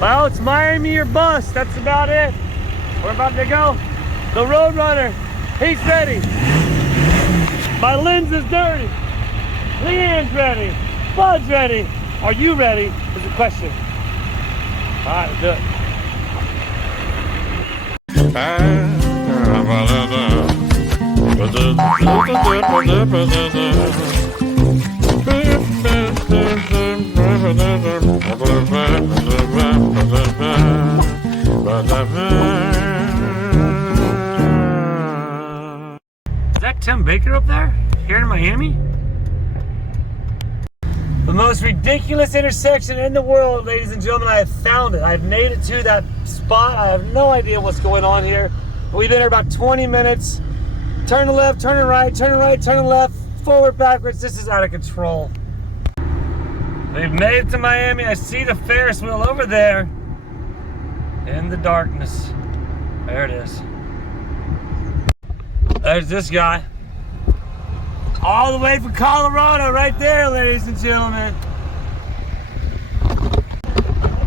Well, it's Miami or bust. That's about it. We're about to go. The Roadrunner, he's ready. My lens is dirty. Leanne's ready. Bud's ready. Are you ready? Is the question. All right, let's do it. Is that Tim Baker up there? Here in Miami? The most ridiculous intersection in the world, ladies and gentlemen. I have found it. I've made it to that spot. I have no idea what's going on here. We've been here about 20 minutes. Turn to left, turn to right, turn to right, turn to left, forward, backwards. This is out of control. We've made it to Miami. I see the Ferris wheel over there in the darkness. There it is. There's this guy. All the way from Colorado, right there, ladies and gentlemen.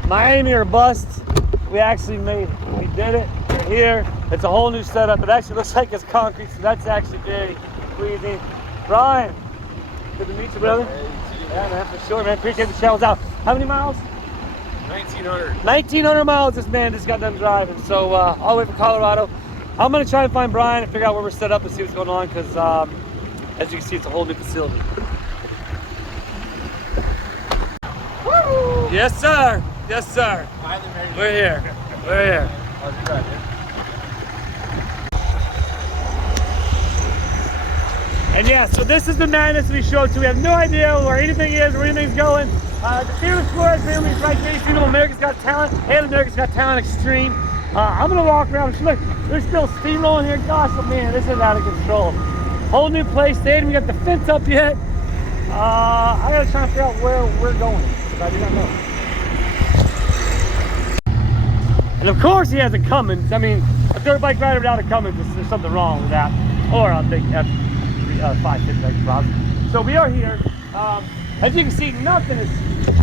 Miami or bust. We actually made it. We did it. We're here. It's a whole new setup. It actually looks like it's concrete, so that's actually very pleasing. Brian, good to meet you, brother. Yeah, man, for sure, man. Appreciate the shovels out. How many miles? 1,900. 1,900 miles this man just got done driving. So all the way from Colorado. I'm gonna try and find Brian and figure out where we're set up and see what's going on, because as you can see, it's a whole new facility. Woo! Yes, sir. Yes, sir. We're here. We're here. How's your drive, dude? And yeah, so this is the madness we showed to. We have no idea where anything is, where anything's going. The Fearless Flores family is right there. You see them, America's Got Talent and America's Got Talent Extreme. I'm gonna walk around. Look, there's still steamrolling here. Gosh, oh man, this is out of control. Whole new place. They haven't got the fence up yet. I gotta try and figure out where we're going, because I do not know. And of course he has a Cummins. I mean, a dirt bike rider without a Cummins, there's something wrong with that. Or a big F550 like Rob. So we are here. As you can see, nothing is,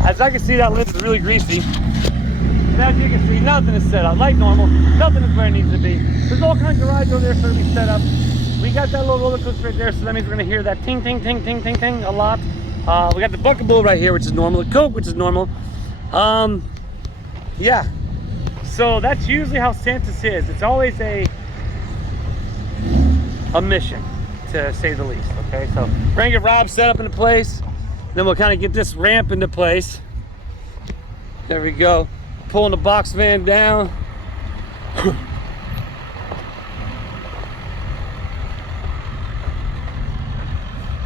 as I can see, that lens is really greasy. And as you can see, nothing is set up like normal. Nothing is where it needs to be. There's all kinds of rides over there for me set up. We got that little roller coaster right there, so that means we're gonna hear that ting, ting, ting, ting, ting, ting a lot. We got the Bucket Bull right here, which is normal. The Coke, which is normal. Yeah. So that's usually how Santa's is. It's always a mission, to say the least. Okay, so we're gonna get Rob set up into place. Then we'll kind of get this ramp into place. There we go. Pulling the box van down.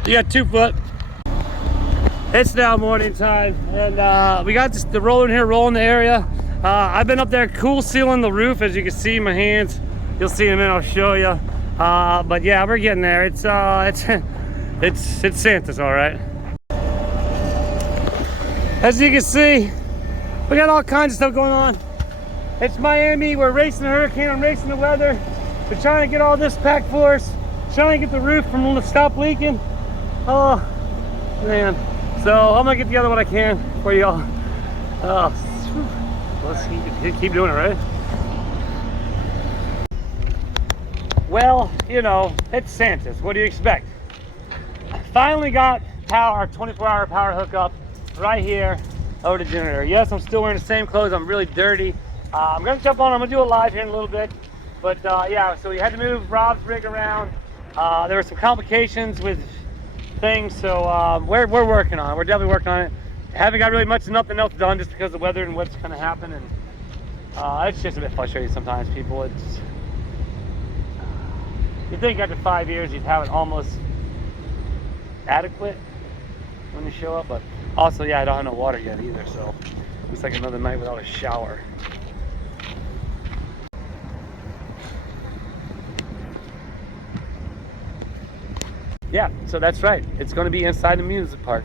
You got 2 foot. It's now morning time, and we got the roller in here, rolling the area. I've been up there cool sealing the roof, as you can see my hands. You'll see in a minute, I'll show you. But yeah, we're getting there. It's Santa's, all right. As you can see, we got all kinds of stuff going on. It's Miami. We're racing the hurricane. I'm racing the weather. We're trying to get all this packed for us. Trying to get the roof from to stop leaking. Oh man. So I'm gonna get together what I can for y'all. Let's keep doing it, right? Well, you know, it's Santa's. What do you expect? Finally got power, 24-hour power hookup right here over the generator. Yes, I'm still wearing the same clothes. I'm really dirty. I'm gonna jump on. I'm gonna do it live here in a little bit. But yeah, so we had to move Rob's rig around. There were some complications with things, so we're working on it. We're definitely working on it. Haven't got really nothing else done just because of the weather and what's gonna happen, and it's just a bit frustrating sometimes, people. It's, you think after 5 years you'd have it almost adequate when you show up, but also, yeah, I don't have no water yet either, so looks like another night without a shower. Yeah, so that's right. It's going to be inside the amusement park.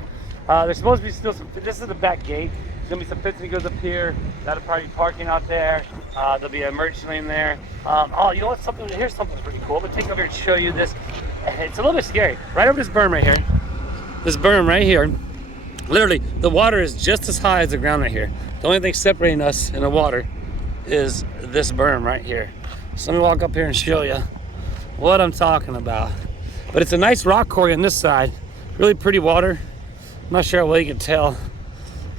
There's supposed to be still some, this is the back gate. There's going to be some fencing that goes up here. That'll probably be parking out there. There'll be an emergency lane there. Oh, you know what? Here's something pretty cool. I'm going to take over here and show you this. It's a little bit scary. Right over this berm right here. This berm right here. Literally, the water is just as high as the ground right here. The only thing separating us in the water is this berm right here. So let me walk up here and show you what I'm talking about. But it's a nice rock quarry on this side. Really pretty water. I'm not sure how well you can tell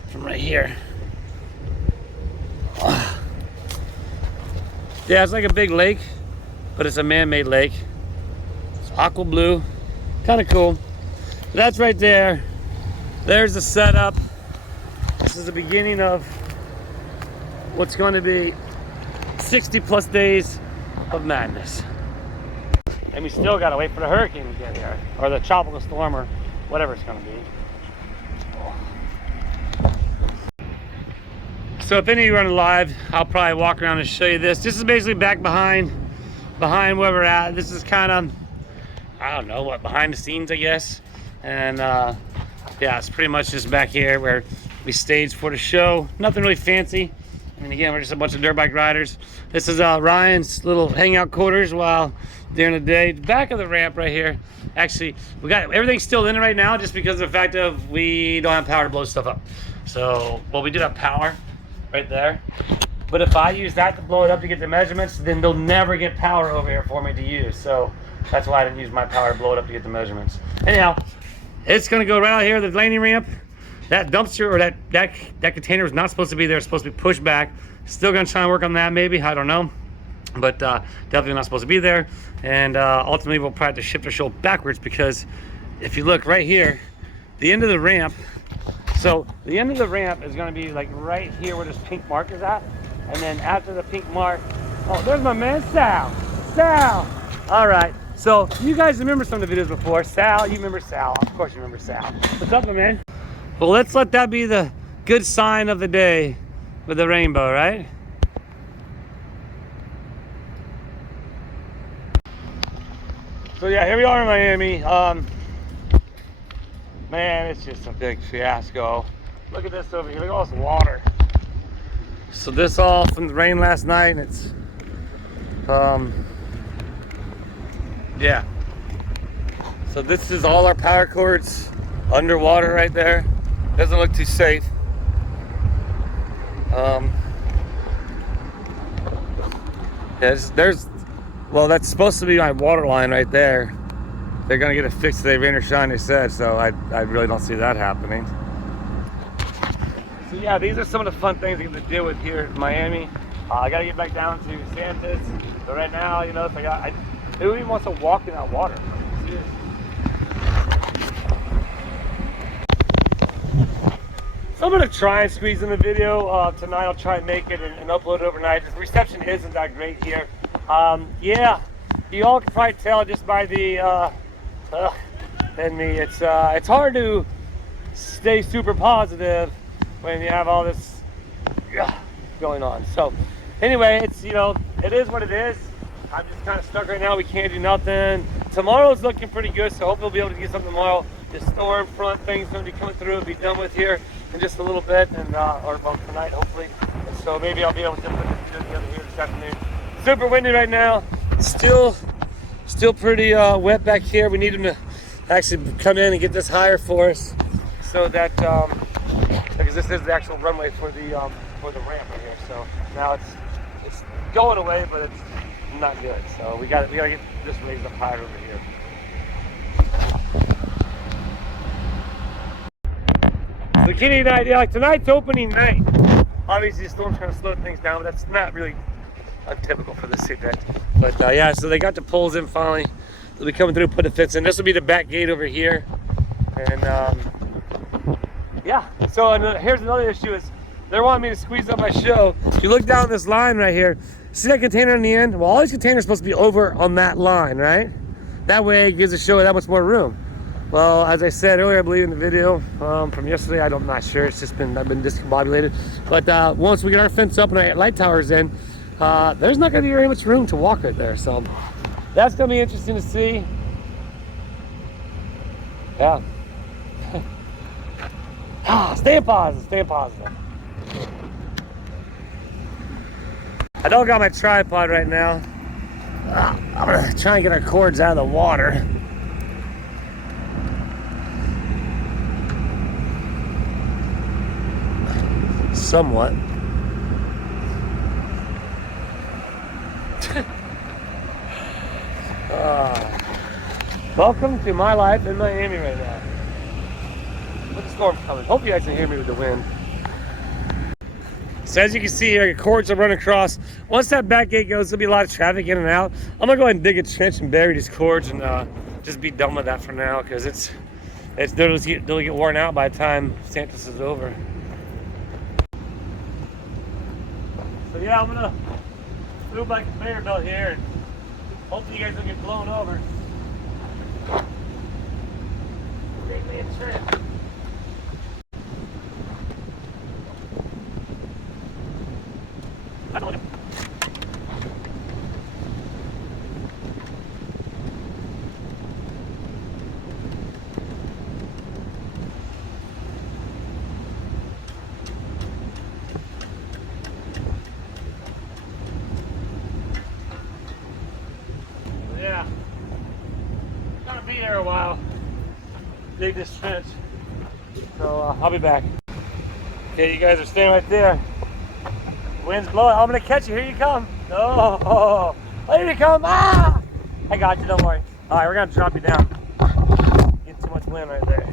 from right here. Yeah, it's like a big lake, but it's a man-made lake. It's aqua blue, kind of cool. So that's right there. There's the setup. This is the beginning of what's going to be 60 plus days of madness. And we still gotta wait for the hurricane to get here, or the tropical storm, or whatever it's gonna be. So if any of you are on live, I'll probably walk around and show you this. This is basically back behind where we're at. This is kind of, I don't know what, behind the scenes, I guess. And yeah, it's pretty much just back here where we staged for the show. Nothing really fancy. And again, we're just a bunch of dirt bike riders. This is Ryan's little hangout quarters while during the day. Back of the ramp right here. Actually, we got everything still in it right now just because of the fact of we don't have power to blow stuff up. So, well, we do have power right there. But if I use that to blow it up to get the measurements, then they'll never get power over here for me to use. So that's why I didn't use my power to blow it up to get the measurements. Anyhow, it's gonna go right out here, the landing ramp. That dumpster or that container is not supposed to be there. It's supposed to be pushed back. Still gonna try and work on that maybe, I don't know. But definitely not supposed to be there. And ultimately we'll probably have to shift our show backwards because if you look right here, the end of the ramp, so the end of the ramp is gonna be like right here where this pink mark is at. And then after the pink mark, oh, there's my man, Sal. Sal. All right, so you guys remember some of the videos before. Sal, you remember Sal. Of course you remember Sal. What's up, my man? Well, let's let that be the good sign of the day with the rainbow, right? So yeah, here we are in Miami. Man, it's just a big fiasco. Look at this over here, look at all this water. So this all from the rain last night, and it's, yeah. So this is all our power cords underwater right there. Doesn't look too safe. Yeah, well, that's supposed to be my water line right there. They're gonna get it fixed today, rain or shine, they said, so I really don't see that happening. So yeah, these are some of the fun things I get to deal with here in Miami. I gotta get back down to Santas, but right now, you know, if who even wants to walk in that water? Seriously. So I'm gonna try and squeeze in the video tonight. I'll try and make it and upload it overnight. The reception isn't that great here. Yeah, you all can probably tell just by the it's hard to stay super positive when you have all this going on. So anyway, it's, you know, it is what it is. I'm just kind of stuck right now. We can't do nothing. Tomorrow's looking pretty good, so I hope we'll be able to get something tomorrow. The storm front thing's gonna be coming through and be done with here in just a little bit, and or about tonight hopefully. And so maybe I'll be able to put the video together here this afternoon. Super windy right now. Still pretty wet back here. We need them to actually come in and get this higher for us, so that because this is the actual runway for the ramp right here. So now it's going away, but it's not good. So we gotta get this raised up higher over here. So to give you an idea, like tonight's opening night. Obviously the storm's kind of slowed things down, but that's not really untypical for this event. But yeah, so they got the poles in finally. They'll be coming through, put the fits in. This will be the back gate over here. And yeah, so here's another issue is they're wanting me to squeeze up my show. If you look down this line right here, see that container on the end? Well, all these containers are supposed to be over on that line, right? That way it gives the show that much more room. Well, as I said earlier, I believe in the video from yesterday, I'm not sure. It's just I've been discombobulated. But once we get our fence up and our light towers in, there's not going to be very much room to walk right there. So that's going to be interesting to see. Yeah. Stay positive, stay positive. I don't got my tripod right now. I'm going to try and get our cords out of the water. somewhat. Welcome to my life in Miami right now. But the storm's coming. Hope you guys can hear me with the wind. So as you can see here, cords are running across. Once that back gate goes, there'll be a lot of traffic in and out. I'm gonna go ahead and dig a trench and bury these cords and just be done with that for now, because they'll get worn out by the time Santos is over. So yeah, I'm gonna move my conveyor belt here and hopefully you guys don't get blown over. Dig me a trench. Yeah, gonna be here a while. Dig this trench. So I'll be back. Okay, you guys are staying right there. Wind's blowing. I'm gonna catch you. Here you come. Oh, here you come. Ah! I got you. Don't worry. All right, we're gonna drop you down. Get too much wind right there.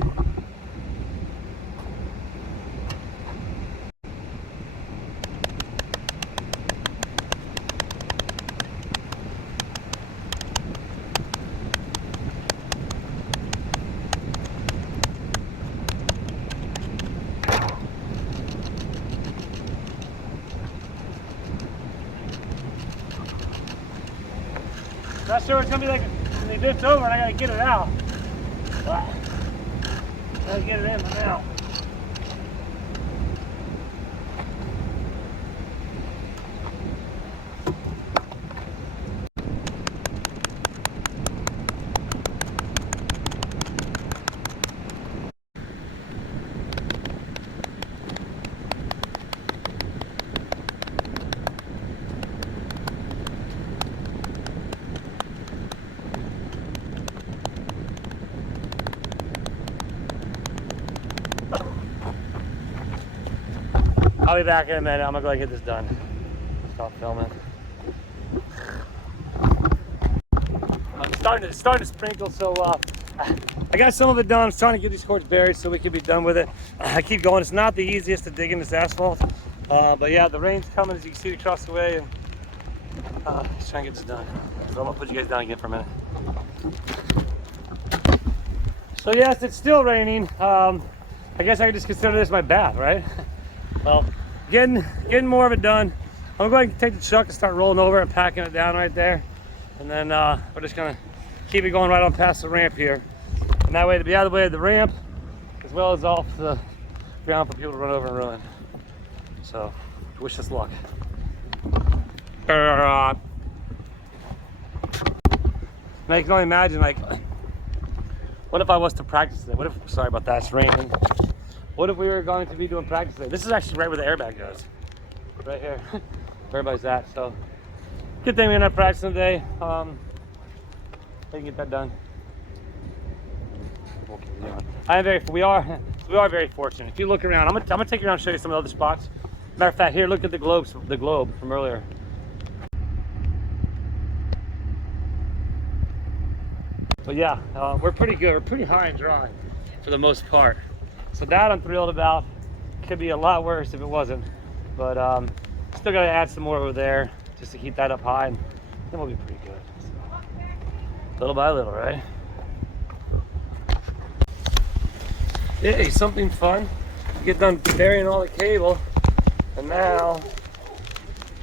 Not sure it's gonna be like when they dipped over and I gotta get it out. Gotta get it in now. I'll be back in a minute. I'm gonna go ahead and get this done. Stop filming. I'm starting to sprinkle, so I got some of it done. I'm trying to get these cords buried so we can be done with it. I keep going. It's not the easiest to dig in this asphalt, but yeah, the rain's coming as you can see across the way, and just trying to get this done. So I'm gonna put you guys down again for a minute. So yes, it's still raining. I guess I could just consider this my bath, right? Well, getting more of it done. I'm going to take the truck and start rolling over and packing it down right there. And then we're just gonna keep it going right on past the ramp here. And that way to be out of the way of the ramp, as well as off the ground for people to run over and ruin. So, wish us luck. Now you can only imagine, like, what if I was to practice it? What if, sorry about that, it's raining. What if we were going to be doing practice today? This is actually right where the airbag goes. Right here, where everybody's at. So, good thing we ended up practicing today. I can get that done. We are very fortunate. If you look around, I'm gonna take you around and show you some of the other spots. Matter of fact, here, look at the globe from earlier. But yeah, we're pretty good. We're pretty high and dry for the most part. So that I'm thrilled about. Could be a lot worse if it wasn't. But still got to add some more over there just to keep that up high, and then we'll be pretty good. So, little by little, right? Hey, something fun. Get done burying all the cable, and now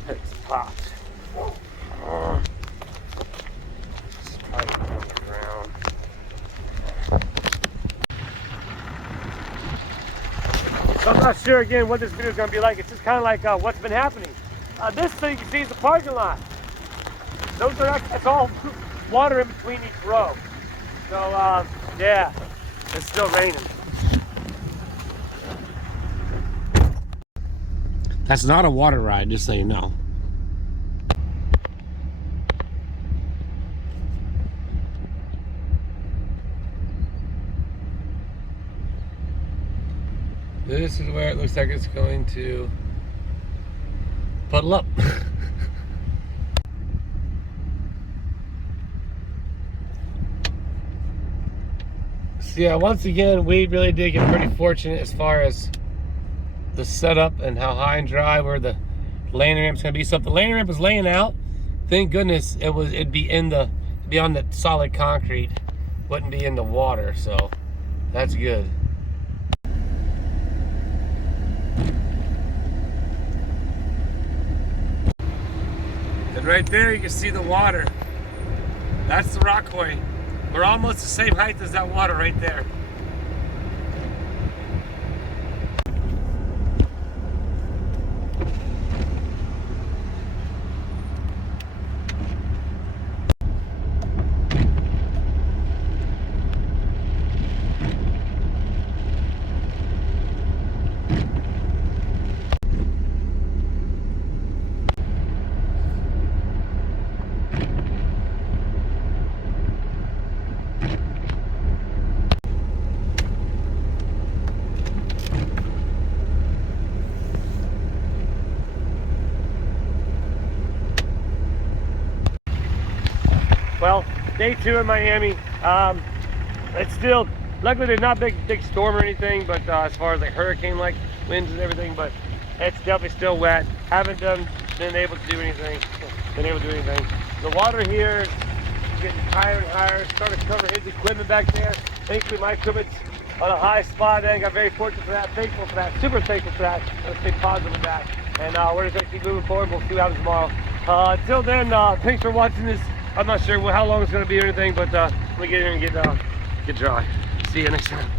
it's popped. So I'm not sure again what this video is going to be like. It's just kind of like what's been happening. This thing you can see is the parking lot. That's all water in between each row. So yeah, it's still raining. That's not a water ride, just so you know. This is where it looks like it's going to puddle up. So yeah, once again, we really did get pretty fortunate as far as the setup and how high and dry where the landing ramp's gonna be. So if the landing ramp was laying out, thank goodness it'd be on the solid concrete, wouldn't be in the water. So that's good. And right there you can see the water. That's the rock quarry. We're almost the same height as that water right there. Well, day 2 in Miami. It's still, luckily there's not big storm or anything, but as far as like hurricane-like winds and everything, but it's definitely still wet. Haven't been able to do anything. The water here is getting higher and higher. Starting to cover his equipment back there. Thankfully, my equipment's on a high spot. I got very fortunate for that. Thankful for that. Super thankful for that. Let's stay positive with that. And we're just gonna keep moving forward. We'll see what happens tomorrow. Until then, thanks for watching this. I'm not sure how long it's going to be or anything, but let me get in and get dry. See you next time.